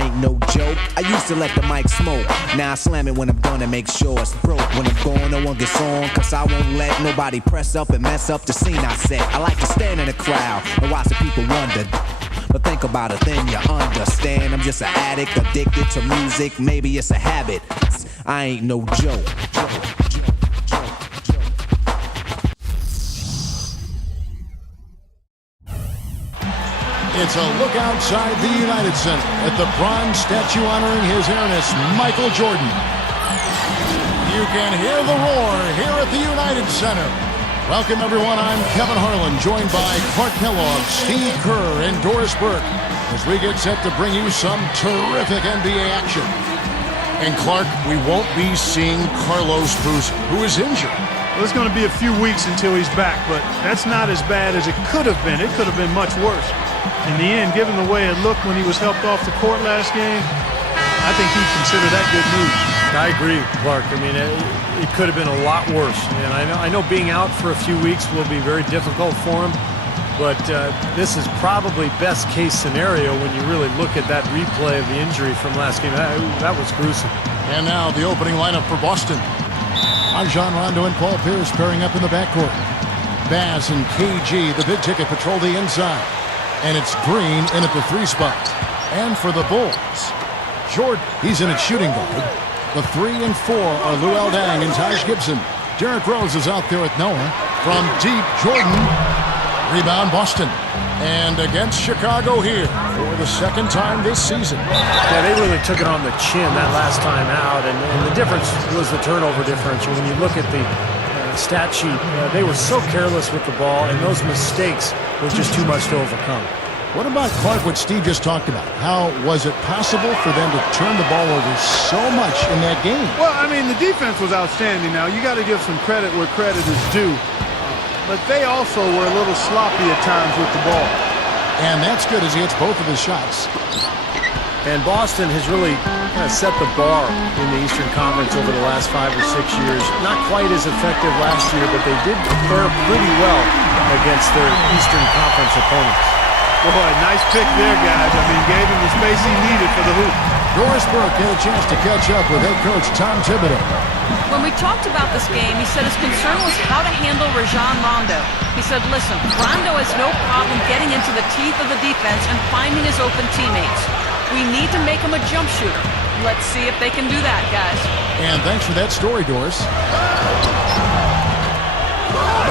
I ain't no joke. I used to let the mic smoke. Now I slam it when I'm done and make sure it's broke. When I'm gone, no one gets on, cause I won't let nobody press up and mess up the scene I set. I like to stand in the crowd and watch the people wonder. But think about it, then you understand. I'm just an addict, addicted to music. Maybe it's a habit. I ain't no joke. It's a look outside the United Center at the bronze statue honoring His Highness Michael Jordan. You can hear the roar here at the United Center. Welcome, everyone. I'm Kevin Harlan, joined by Clark Kellogg, Steve Kerr, and Doris Burke, as we get set to bring you some terrific NBA action. And Clark, we won't be seeing Carlos Boozer, who is injured. Well, it's going to be a few weeks until he's back, but that's not as bad as it could have been. It could have been much worse. In the end, given the way it looked when he was helped off the court last game, I think he'd consider that good news. I agree, Clark. I mean, it could have been a lot worse. And I know being out for a few weeks will be very difficult for him, but this is probably best case scenario when you really look at that replay of the injury from last game. That was gruesome. And now the opening lineup for Boston. Rajon Rondo and Paul Pierce pairing up in the backcourt. Baz and KG, the big ticket, patrol the inside. And it's Green in at the 3 spot. And for the Bulls, Jordan, he's in at shooting guard. The 3 and 4 are Luol Deng and Taj Gibson. Derrick Rose is out there with Noah. From deep, Jordan. Rebound, Boston. And against Chicago here for the second time this season. Yeah, they really took it on the chin that last time out. And the difference was the turnover differential. When you look at the stat sheet, they were so careless with the ball, and those mistakes were just too much to overcome. What about, Clark, what Steve just talked about? How was it possible for them to turn the ball over so much in that game? Well, I mean, the defense was outstanding. Now, you got to give some credit where credit is due. But they also were a little sloppy at times with the ball. And that's good as he hits both of his shots. And Boston has really kind of set the bar in the Eastern Conference over the last 5 or 6 years. Not quite as effective last year, but they did fare pretty well against their Eastern Conference opponents. Boy, nice pick there, guys. I mean, gave him the space he needed for the hoop. Doris Burke had a chance to catch up with head coach Tom Thibodeau. When we talked about this game, he said his concern was how to handle Rajon Rondo. He said, listen, Rondo has no problem getting into the teeth of the defense and finding his open teammates. We need to make him a jump shooter. Let's see if they can do that, guys. And thanks for that story, Doris.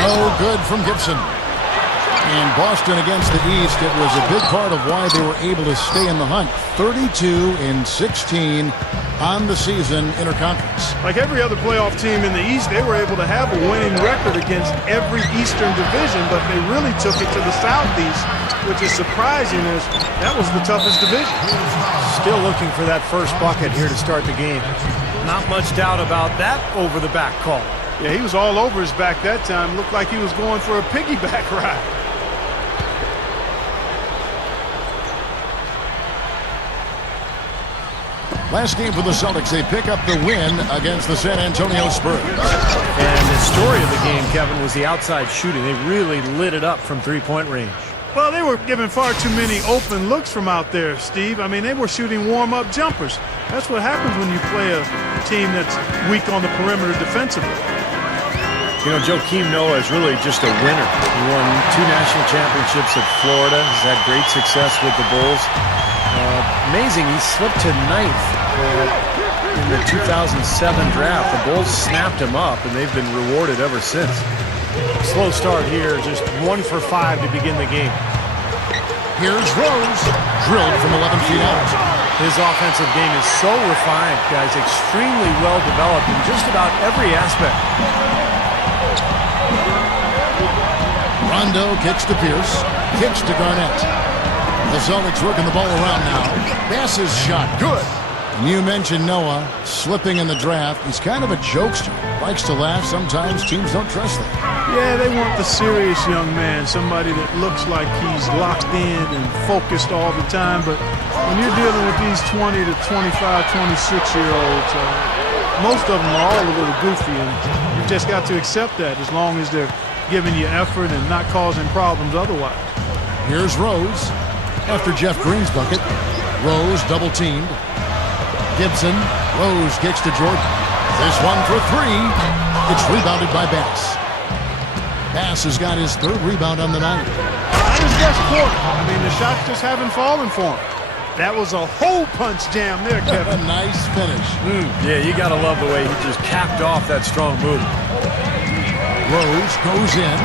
No good from Gibson. In Boston against the East, it was a big part of why they were able to stay in the hunt. 32-16 on the season interconference. Like every other playoff team in the East, they were able to have a winning record against every Eastern division, but they really took it to the Southeast, which is surprising as that was the toughest division. Still looking for that first bucket here to start the game. Not much doubt about that over-the-back call. Yeah, he was all over his back that time. Looked like he was going for a piggyback ride. Last game for the Celtics, they pick up the win against the San Antonio Spurs. And the story of the game, Kevin, was the outside shooting. They really lit it up from three-point range. Well, they were giving far too many open looks from out there, Steve. I mean, they were shooting warm-up jumpers. That's what happens when you play a team that's weak on the perimeter defensively. You know, Joakim Noah is really just a winner. He won 2 national championships at Florida. He's had great success with the Bulls. Amazing, he slipped to 9th in the 2007 draft. The Bulls snapped him up, and they've been rewarded ever since. Slow start here, just 1 for 5 to begin the game. Here's Rose, drilled from 11 feet out. His offensive game is so refined, guys, extremely well developed in just about every aspect. Rondo kicks to Pierce, kicks to Garnett. The Celtics working the ball around now. Bass's shot, good. And you mentioned Noah slipping in the draft. He's kind of a jokester. Likes to laugh. Sometimes teams don't trust him. Yeah, they want the serious young man, somebody that looks like he's locked in and focused all the time. But when you're dealing with these 20 to 25, 26-year-olds, most of them are all a little goofy, and you just got to accept that as long as they're giving you effort and not causing problems otherwise. Here's Rose after Jeff Green's bucket. Rose double teamed. Gibson. Rose kicks to Jordan. This one for three. It's rebounded by Bass. Bass has got his third rebound on the night. Not his best quarter. I mean, the shots just haven't fallen for him. That was a hole punch jam there, Kevin. A nice finish. Yeah, you got to love the way he just capped off that strong move. Rose goes in.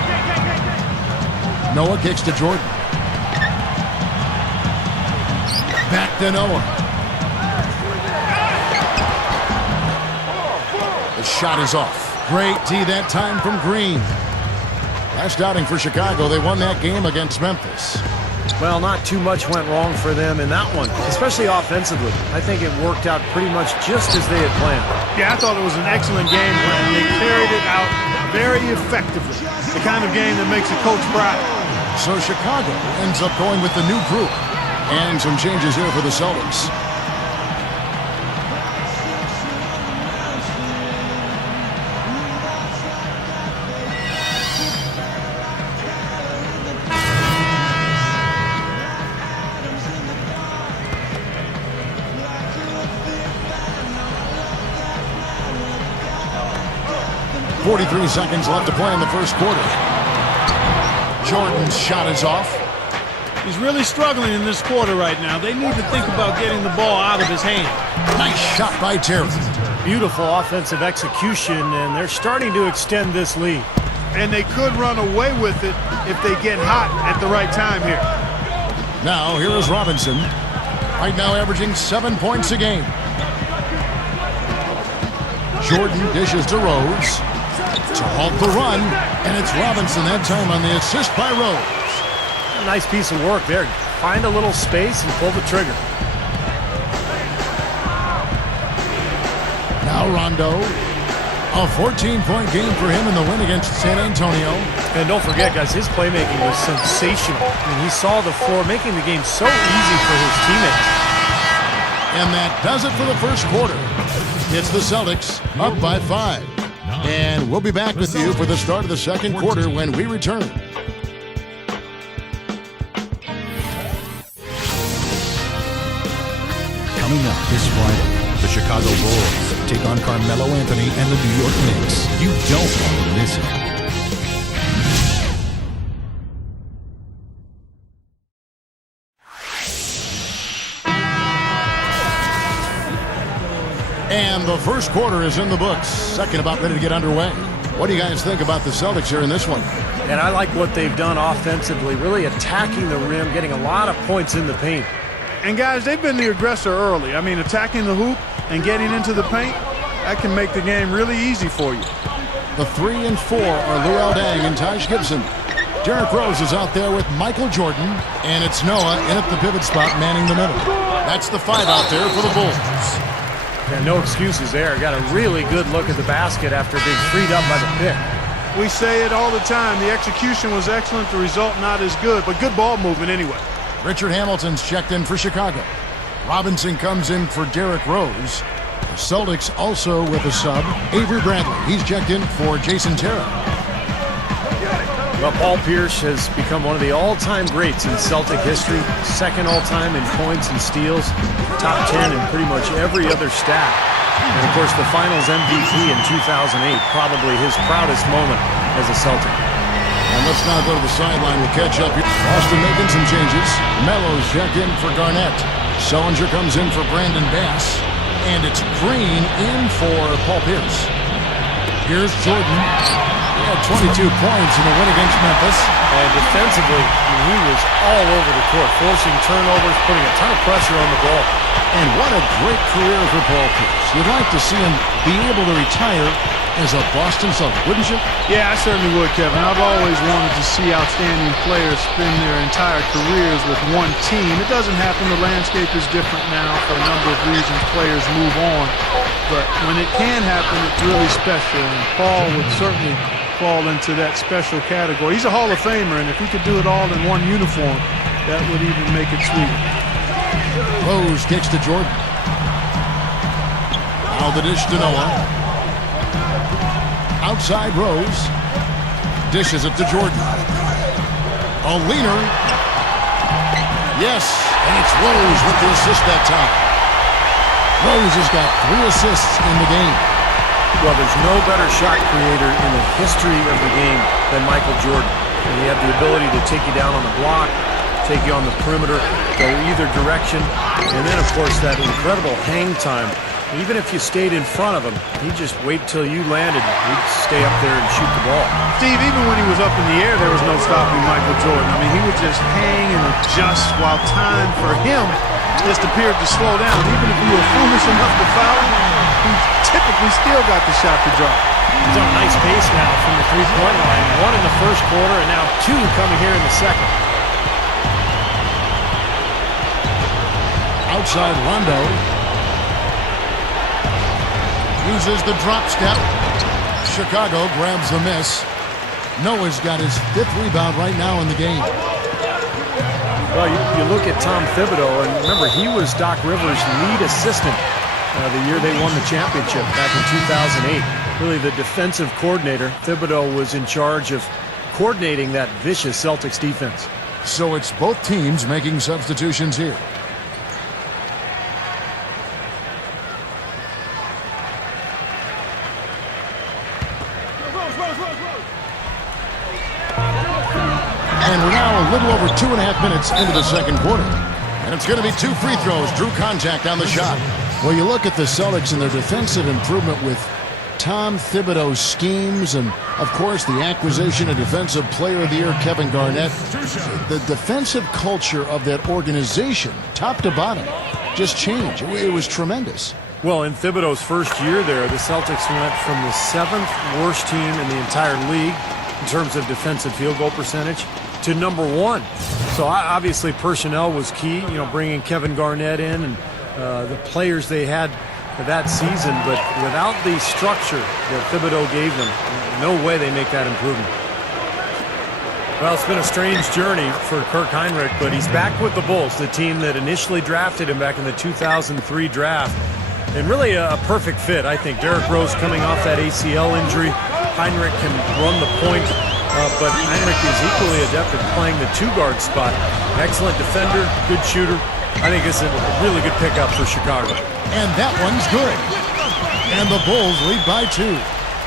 Noah kicks to Jordan. Back to Noah. The shot is off. Great D that time from Green. Last outing for Chicago, they won that game against Memphis. Well, not too much went wrong for them in that one, especially offensively. I think it worked out pretty much just as they had planned. Yeah, I thought it was an excellent game plan. They carried it out very effectively. The kind of game that makes a coach proud. So Chicago ends up going with the new group. And some changes here for the Celtics. .43 seconds left to play in the first quarter. Jordan's shot is off. He's really struggling in this quarter right now. They need to think about getting the ball out of his hand. Nice shot by Terry. Beautiful offensive execution, and they're starting to extend this lead. And they could run away with it if they get hot at the right time here. Now, here is Robinson. Right now averaging 7 points a game. Jordan dishes to Rose. To halt the run, and it's Robinson that time on the assist by Rose. A nice piece of work there. Find a little space and pull the trigger. Now Rondo. A 14-point game for him in the win against San Antonio. And don't forget, guys, his playmaking was sensational. I mean, he saw the floor, making the game so easy for his teammates. And that does it for the first quarter. It's the Celtics up by 5. And we'll be back with you for the start of the second quarter when we return. Coming up this Friday, the Chicago Bulls take on Carmelo Anthony and the New York Knicks. You don't want to miss it. And the first quarter is in the books. Second about ready to get underway. What do you guys think about the Celtics here in this one? And I like what they've done offensively, really attacking the rim, getting a lot of points in the paint. And guys, they've been the aggressor early. I mean, attacking the hoop and getting into the paint, that can make the game really easy for you. The 3 and 4 are Luol Deng and Taj Gibson. Derrick Rose is out there with Michael Jordan, and it's Noah in at the pivot spot manning the middle. That's the 5 out there for the Bulls. Yeah, no excuses there. Got a really good look at the basket after being freed up by the pick. We say it all the time. The execution was excellent. The result not as good, but good ball movement anyway. Richard Hamilton's checked in for Chicago. Robinson comes in for Derrick Rose. The Celtics also with a sub. Avery Bradley. He's checked in for Jason Terra. Well, Paul Pierce has become one of the all-time greats in Celtic history. Second all-time in points and steals. Top 10 in pretty much every other stat. And, of course, the Finals MVP in 2008. Probably his proudest moment as a Celtic. And let's now go to the sideline. We'll catch up here. Boston making some changes. Melo's checked in for Garnett. Sullinger comes in for Brandon Bass. And it's Green in for Paul Pierce. Here's Jordan. He had 22 points in the win against Memphis. And defensively, he was all over the court, forcing turnovers, putting a ton of pressure on the ball. And what a great career for Paul Pierce. You'd like to see him be able to retire as a Boston Celtic, wouldn't you? Yeah, I certainly would, Kevin. I've always wanted to see outstanding players spend their entire careers with one team. It doesn't happen. The landscape is different now for a number of reasons. Players move on. But when it can happen, it's really special. And Paul would certainly fall into that special category. He's a Hall of Famer, and if he could do it all in one uniform, that would even make it sweeter. Rose kicks to Jordan. Now the dish to Noah. Outside Rose. Dishes it to Jordan. A leaner. Yes, and it's Rose with the assist that time. Rose has got 3 assists in the game. Well, there's no better shot creator in the history of the game than Michael Jordan. And he had the ability to take you down on the block, take you on the perimeter, go either direction, and then, of course, that incredible hang time. Even if you stayed in front of him, he'd just wait till you landed. He'd stay up there and shoot the ball. Steve, even when he was up in the air, there was no stopping Michael Jordan. I mean, he would just hang and adjust while time for him just appeared to slow down. Even if you were foolish enough to foul him, he typically still got the shot to drop. He's on a nice pace now from the three-point line. 1 in the first quarter and now 2 coming here in the second. Outside Rondo. Uses the drop step. Chicago grabs the miss. Noah's got his 5th rebound right now in the game. Well, you look at Tom Thibodeau, and remember, he was Doc Rivers' lead assistant the year they won the championship back in 2008. Really the defensive coordinator. Thibodeau was in charge of coordinating that vicious Celtics defense. So it's both teams making substitutions here. And we're now a little over 2.5 minutes into the second quarter. And it's going to be 2 free throws. Drew contact on the shot. Well, you look at the Celtics and their defensive improvement with Tom Thibodeau's schemes and, of course, the acquisition of Defensive Player of the Year Kevin Garnett. The defensive culture of that organization, top to bottom, just changed. It was tremendous. Well, in Thibodeau's first year there, the Celtics went from the 7th worst team in the entire league in terms of defensive field goal percentage to number 1. So obviously personnel was key, bringing Kevin Garnett in and the players they had that season, but without the structure that Thibodeau gave them, no way they make that improvement. Well, it's been a strange journey for Kirk Heinrich, but he's back with the Bulls, the team that initially drafted him back in the 2003 draft. And really a perfect fit, I think. Derrick Rose coming off that ACL injury. Heinrich can run the point, but Heinrich is equally adept at playing the 2-guard spot. Excellent defender, good shooter. I think it's a really good pickup for Chicago. And that one's good. And the Bulls lead by 2.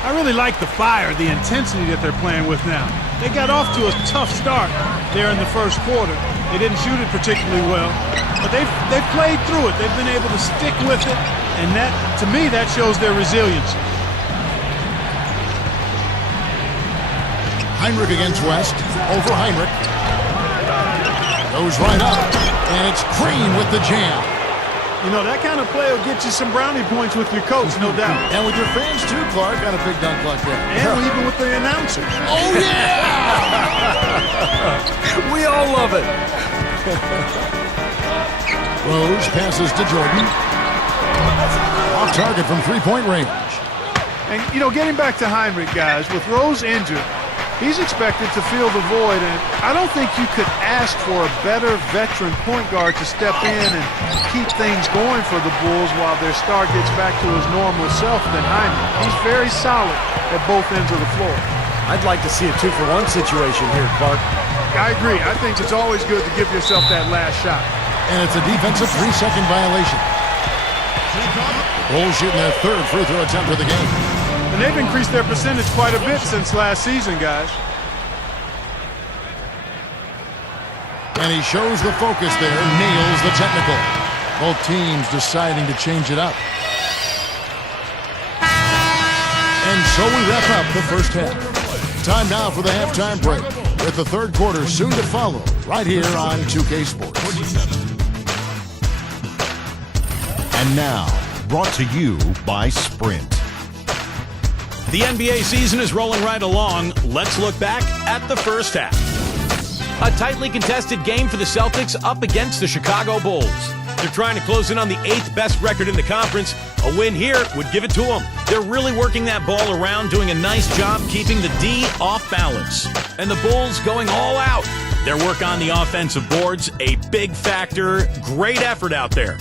I really like the fire, the intensity that they're playing with now. They got off to a tough start there in the first quarter. They didn't shoot it particularly well, but they've played through it. They've been able to stick with it, and that, to me, that shows their resilience. Heinrich against West. Over Heinrich. Goes right up, and it's Green with the jam. That kind of play will get you some brownie points with your coach, no doubt. And with your fans, too, Clark, got a big dunk like that. And even with the announcers. Oh, yeah! We all love it. Rose passes to Jordan. Off target from 3-point range. And, getting back to Heinrich, guys, with Rose injured, he's expected to fill the void, and I don't think you could ask for a better veteran point guard to step in and keep things going for the Bulls while their star gets back to his normal self than Heinrich. He's very solid at both ends of the floor. I'd like to see a 2-for-1 situation here, Clark. I agree. I think it's always good to give yourself that last shot. And it's a defensive 3-second violation. Bulls shooting their 3rd free throw attempt of the game. And they've increased their percentage quite a bit since last season, guys. And he shows the focus there, nails the technical. Both teams deciding to change it up. And so we wrap up the first half. Time now for the halftime break, with the 3rd quarter soon to follow, right here on 2K Sports. And now, brought to you by Sprint. The NBA season is rolling right along. Let's look back at the first half. A tightly contested game for the Celtics up against the Chicago Bulls. They're trying to close in on the 8th best record in the conference. A win here would give it to them. They're really working that ball around, doing a nice job keeping the D off balance. And the Bulls going all out. Their work on the offensive boards, a big factor. Great effort out there.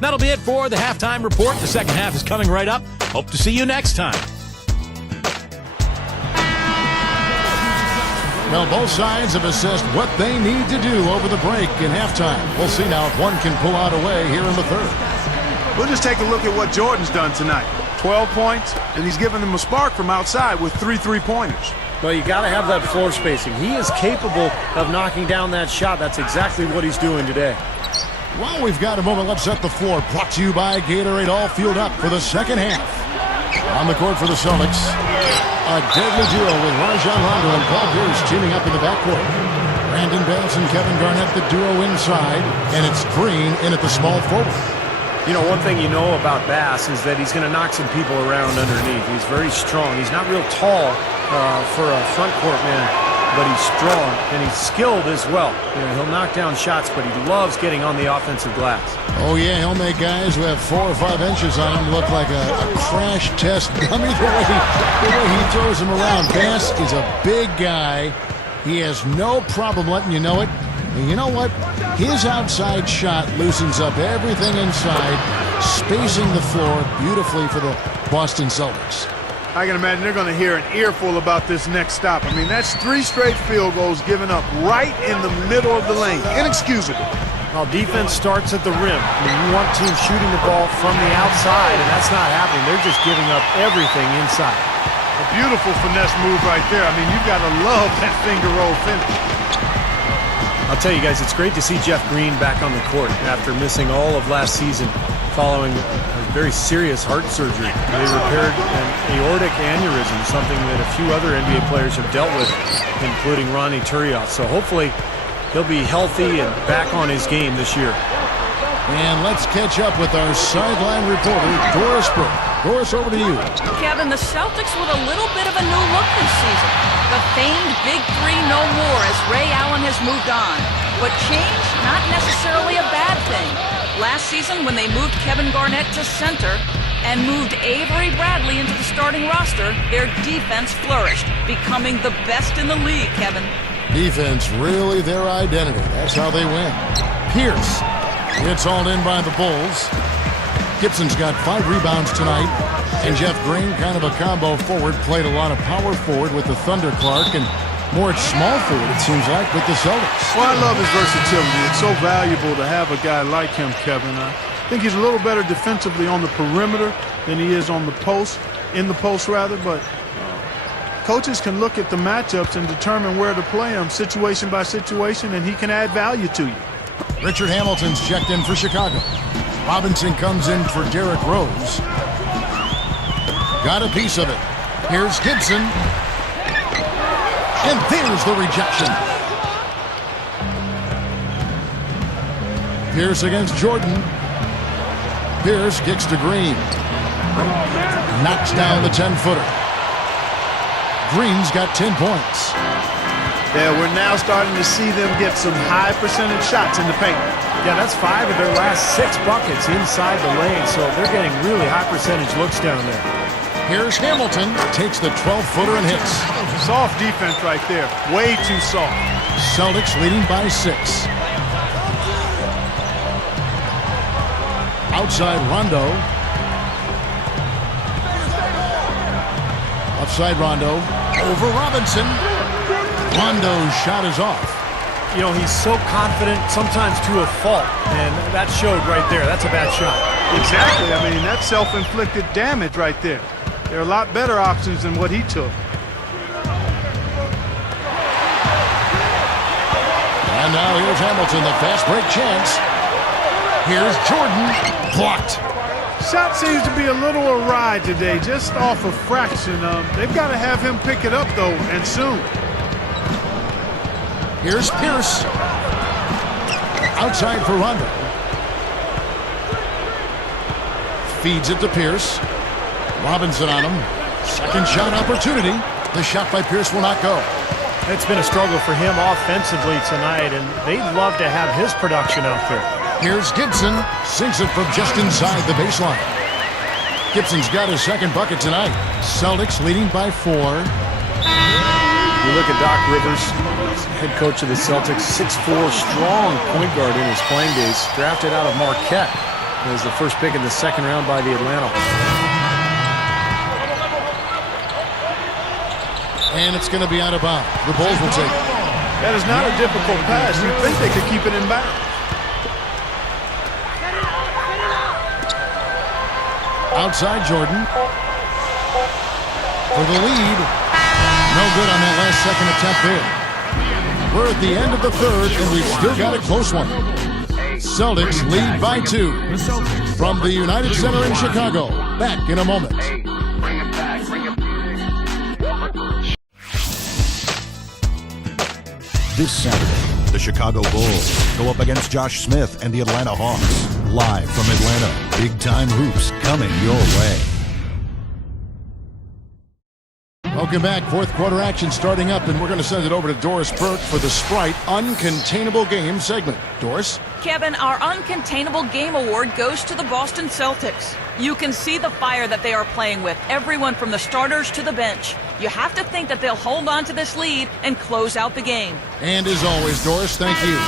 That'll be it for the halftime report. The second half is coming right up. Hope to see you next time. Well, both sides have assessed what they need to do over the break in halftime. We'll see now if one can pull out a way here in the third. We'll just take a look at what Jordan's done tonight. 12 points, and he's given them a spark from outside with 3 3-pointers. Well, you got to have that floor spacing. He is capable of knocking down that shot. That's exactly what he's doing today. Well, we've got a moment. Let's set the floor. Brought to you by Gatorade. All fueled up for the second half. On the court for the Celtics, a deadly duo with Rajon Rondo and Paul Pierce teaming up in the backcourt. Brandon Bass and Kevin Garnett, the duo inside, and it's Green in at the small forward. You know, one thing you know about Bass is that he's going to knock some people around underneath. He's very strong. He's not real tall for a front court man, but he's strong and he's skilled as well. You know, he'll knock down shots, but he loves getting on the offensive glass. Oh, yeah, he'll make guys who have 4 or 5 inches on him look like a crash test dummy the way he throws them around. Bass is a big guy. He has no problem letting you know it. And you know what? His outside shot loosens up everything inside, spacing the floor beautifully for the Boston Celtics. I can imagine they're going to hear an earful about this next stop. I mean, that's 3 straight field goals given up right in the middle of the lane. Inexcusable. Well, defense starts at the rim. I mean, you want teams shooting the ball from the outside, and that's not happening. They're just giving up everything inside. A beautiful finesse move right there. I mean, you've got to love that finger roll finish. I'll tell you guys, it's great to see Jeff Green back on the court after missing all of last season following a very serious heart surgery. They repaired an aortic aneurysm, something that a few other NBA players have dealt with, including Ronnie Turiaf. So hopefully he'll be healthy and back on his game this year. And let's catch up with our sideline reporter, Doris Burke. Doris, over to you. Kevin, the Celtics with a little bit of a new look this season. The famed Big Three no more as Ray Allen has moved on. But change, not necessarily a bad thing. Last season, when they moved Kevin Garnett to center and moved Avery Bradley into the starting roster, their defense flourished, becoming the best in the league, Kevin. Defense, really their identity. That's how they win. Pierce. It's hauled in by the Bulls. Gibson's got 5 rebounds tonight. And Jeff Green, kind of a combo forward, played a lot of power forward with the Thunder, Clark, and more at small forward, it seems like, with the Celtics. Well, I love his versatility. It's so valuable to have a guy like him, Kevin. I think he's a little better defensively on the perimeter than he is on the post, in the post rather, but coaches can look at the matchups and determine where to play him situation by situation, and he can add value to you. Richard Hamilton's checked in for Chicago. Robinson comes in for Derrick Rose. Got a piece of it. Here's Gibson. And there's the rejection. Pierce against Jordan. Pierce kicks to Green. Knocks down the 10-footer. Green's got 10 points. Yeah, we're now starting to see them get some high percentage shots in the paint. Yeah, that's 5 of their last 6 buckets inside the lane, so they're getting really high percentage looks down there. Here's Hamilton, takes the 12-footer and hits. Soft defense right there, way too soft. Celtics leading by 6. Outside Rondo. Offside Rondo. Over Robinson. Rondo's shot is off. You know, he's so confident, sometimes to a fault, and that showed right there. That's a bad shot. Exactly. I mean, that's self-inflicted damage right there. There are a lot better options than what he took. And now here's Hamilton, the fast break chance. Here's Jordan, blocked. Shot seems to be a little awry today, just off a fraction. They've got to have him pick it up, though, and soon. Here's Pierce. Outside for Rondo. Feeds it to Pierce. Robinson on him. Second shot opportunity. The shot by Pierce will not go. It's been a struggle for him offensively tonight, and they'd love to have his production out there. Here's Gibson. Sinks it from just inside the baseline. Gibson's got his second bucket tonight. Celtics leading by 4. You look at Doc Rivers, head coach of the Celtics, 6'4", strong point guard in his playing days, drafted out of Marquette as the first pick in the second round by the Atlanta. And it's going to be out of bounds. The Bulls will take it. That is not a difficult pass. You'd think they could keep it in bounds. Outside Jordan. For the lead. No good on that last second attempt there. We're at the end of the third, and we've still got a close one. Celtics lead by 2. From the United Center in Chicago. Back in a moment. This Saturday, the Chicago Bulls go up against Josh Smith and the Atlanta Hawks. Live from Atlanta, big-time hoops coming your way. Welcome back. Fourth quarter action starting up, and we're going to send it over to Doris Burke for the Sprite Uncontainable Game segment. Doris? Kevin, our Uncontainable Game Award goes to the Boston Celtics. You can see the fire that they are playing with, everyone from the starters to the bench. You have to think that they'll hold on to this lead and close out the game. And as always, Doris, thank you.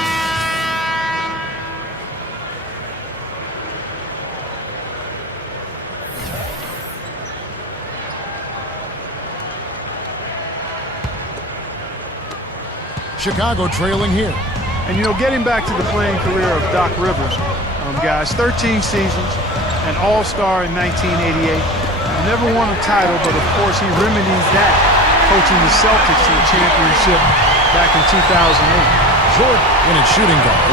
Chicago trailing here. And, you know, getting back to the playing career of Doc Rivers, guys, 13 seasons, an all-star in 1988. Never won a title, but, of course, he remedies that, coaching the Celtics to the championship back in 2008. Jordan in at shooting guard.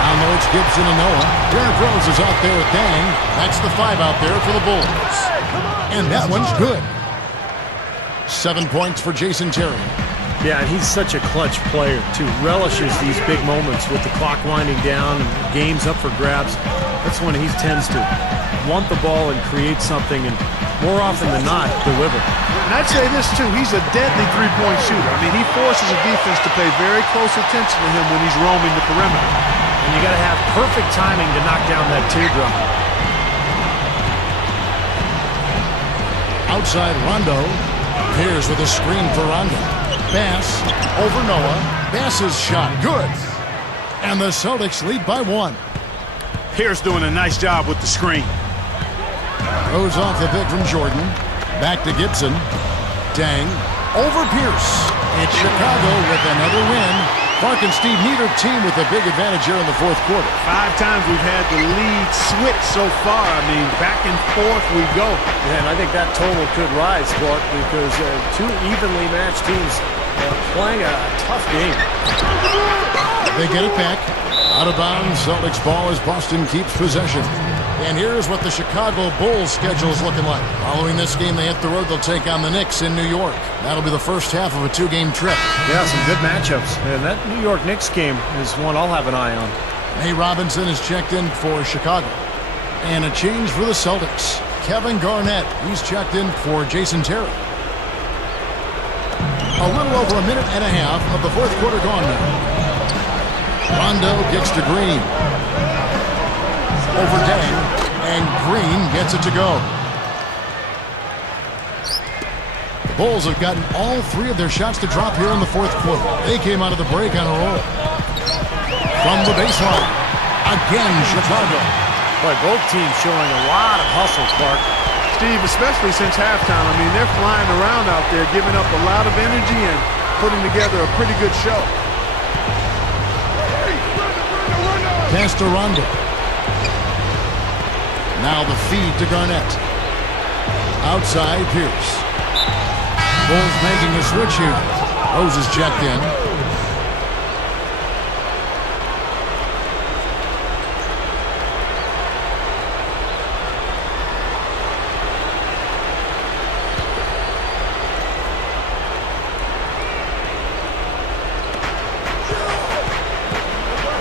Down low, it's Gibson and Noah. Derrick Rose is out there with Dang. That's the 5 out there for the Bulls. And that one's good. 7 points for Jason Terry. Yeah, and he's such a clutch player, too. Relishes these big moments with the clock winding down and games up for grabs. That's when he tends to want the ball and create something, and more often than not, deliver. And I'd say this, too. He's a deadly three-point shooter. I mean, he forces a defense to pay very close attention to him when he's roaming the perimeter. And you got to have perfect timing to knock down that teardrop. Outside Rondo. Pierce with a screen for Rondo. Bass over Noah. Bass's shot. Good. And the Celtics lead by 1. Pierce doing a nice job with the screen. Goes off the pick from Jordan. Back to Gibson. Dang. Over Pierce. It's Chicago with another win. Clark and Steve, neither team with a big advantage here in the fourth quarter. 5 times we've had the lead switch so far. I mean, back and forth we go. Yeah, and I think that total could rise, Clark, because 2 evenly matched teams playing a tough game. They get it back. Out of bounds. Celtics ball as Boston keeps possession. And here's what the Chicago Bulls schedule is looking like. Following this game, they hit the road. They'll take on the Knicks in New York. That'll be the first half of a 2-game trip. Yeah, some good matchups. And that New York Knicks game is one I'll have an eye on. Nate Robinson is checked in for Chicago. And a change for the Celtics. Kevin Garnett, he's checked in for Jason Terry. A little over a minute and a half of the fourth quarter gone now. Rondo gets to Green. Over Dang, and Green gets it to go. The Bulls have gotten all 3 of their shots to drop here in the fourth quarter. They came out of the break on a roll. From the baseline, again Chicago. Boy, both teams showing a lot of hustle, Clark. Steve, especially since halftime, I mean, they're flying around out there, giving up a lot of energy and putting together a pretty good show. Pass to Rondo. Now the feed to Garnett. Outside Pierce. Bulls making a switch here. Rose is checked in.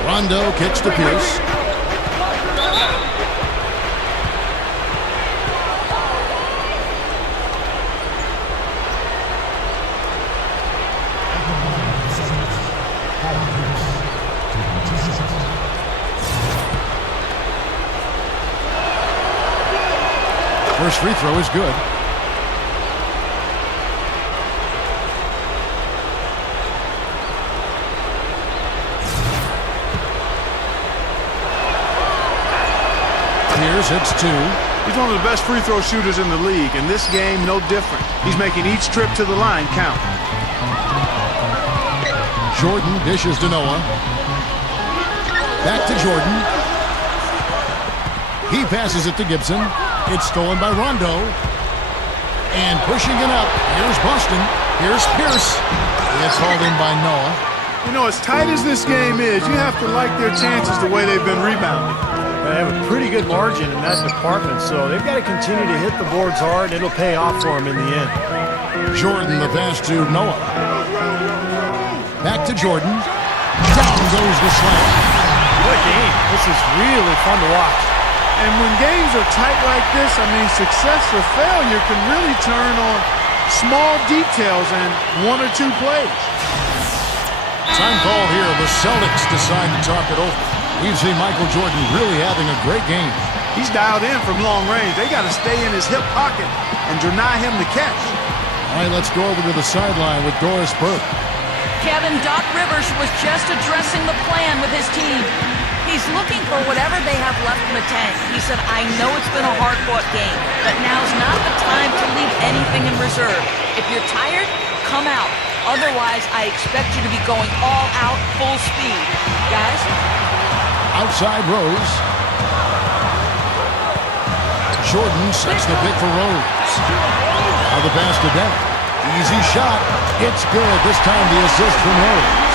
Rondo kicks to Pierce. First free throw is good. Pierce hits 2. He's one of the best free throw shooters in the league, and this game, no different. He's making each trip to the line count. Jordan dishes to Noah. Back to Jordan. He passes it to Gibson. It's stolen by Rondo. And pushing it up, here's Boston. Here's Pierce. It's hauled in by Noah. You know, as tight as this game is, you have to like their chances the way they've been rebounding. They have a pretty good margin in that department, so they've got to continue to hit the boards hard, and it'll pay off for them in the end. Jordan, the pass to Noah. Back to Jordan. Down goes the slam. What a game. This is really fun to watch. And when games are tight like this, I mean, success or failure can really turn on small details and one or two plays. Time call here. The Celtics decide to talk it over. We've seen Michael Jordan really having a great game. He's dialed in from long range. They got to stay in his hip pocket and deny him the catch. All right, let's go over to the sideline with Doris Burke. Kevin, Doc Rivers was just addressing the plan with his team. He's looking for whatever they have left in the tank. He said, I know it's been a hard-fought game, but now's not the time to leave anything in reserve. If you're tired, come out. Otherwise, I expect you to be going all out, full speed. Guys? Outside Rose. Jordan sets the pick for Rose. Now the pass to Bennett. Easy shot. It's good. This time the assist from Rose.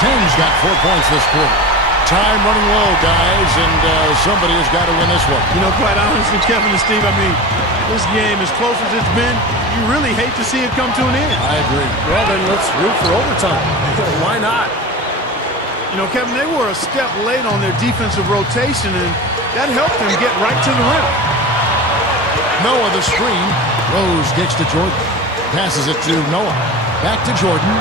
Teng's got 4 points this quarter. Time running low, guys, and somebody has got to win this one. You know, quite honestly, Kevin and Steve, I mean, this game, as close as it's been, you really hate to see it come to an end. I agree. Well, then let's root for overtime. Why not? You know, Kevin, they were a step late on their defensive rotation, and that helped them get right to the rim. Noah the screen. Rose gets to Jordan. Passes it to Noah. Back to Jordan.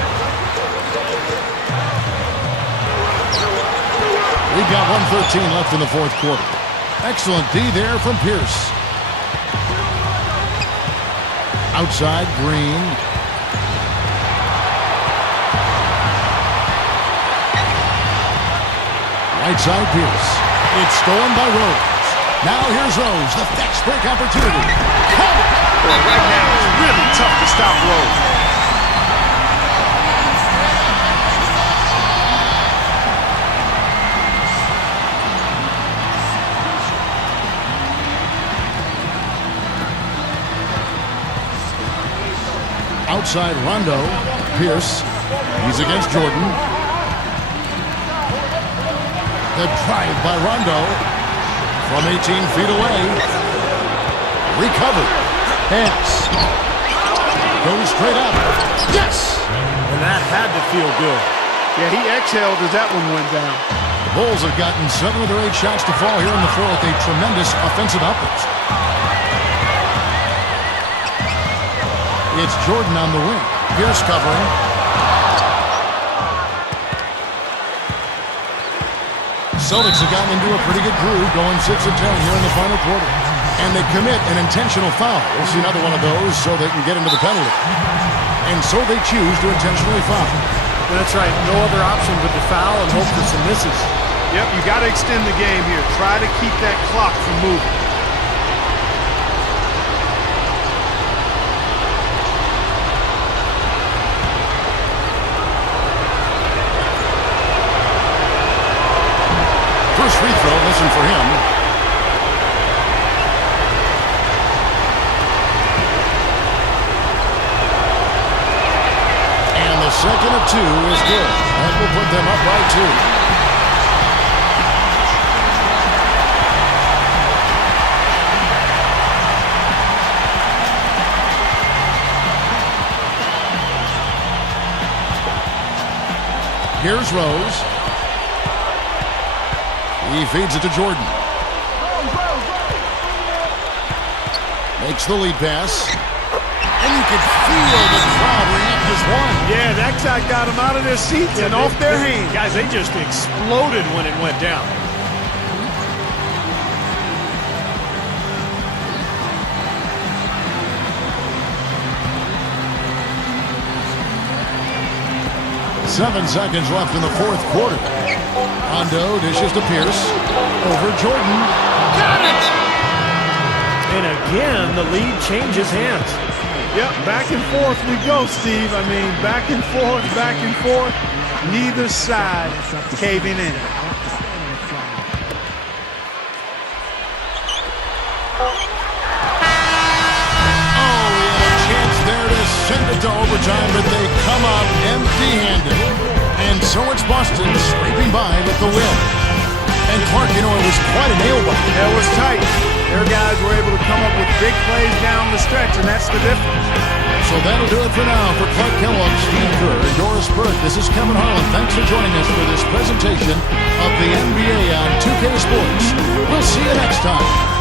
We've got 1:13 left in the fourth quarter. Excellent D there from Pierce. Outside, Green. Right side, Pierce. It's stolen by Rose. Now here's Rose. The fast break opportunity. Well, right now, it's really tough to stop Rose. Outside Rondo. Pierce. He's against Jordan. The drive by Rondo. From 18 feet away. Recovered. Pass. Goes straight up. Yes! And that had to feel good. Yeah, he exhaled as that one went down. The Bulls have gotten 7 of their 8 shots to fall here in the fourth. A tremendous offensive outburst. It's Jordan on the wing. Pierce covering. Celtics have gotten into a pretty good groove, going 6 of 10 here in the final quarter. And they commit an intentional foul. We'll see another one of those so they can get into the penalty. And so they choose to intentionally foul. That's right. No other option but to foul and hope for some misses. Yep, you got to extend the game here. Try to keep that clock from moving. First free throw, listen for him. And the second of 2 is good. That will put them up by 2. Here's Rose. He feeds it to Jordan. Makes the lead pass. And you can feel the crowd react as one. Yeah, that shot got them out of their seats and off their hands. Guys, they just exploded when it went down. Seven seconds left in the fourth quarter. Rondo dishes to Pierce. Over Jordan. Got it! And again, the lead changes hands. Yep, back and forth we go, Steve. I mean, back and forth, neither side caving in. Send it to overtime, but they come out empty-handed. And so it's Boston scraping by with the win. And Clark, you know, it was quite a nail-biter. Yeah, it was tight. Their guys were able to come up with big plays down the stretch, and that's the difference. So that'll do it for now. For Clark Kellogg, Steve Kerr, and Doris Burke, this is Kevin Harlan. Thanks for joining us for this presentation of the NBA on 2K Sports. We'll see you next time.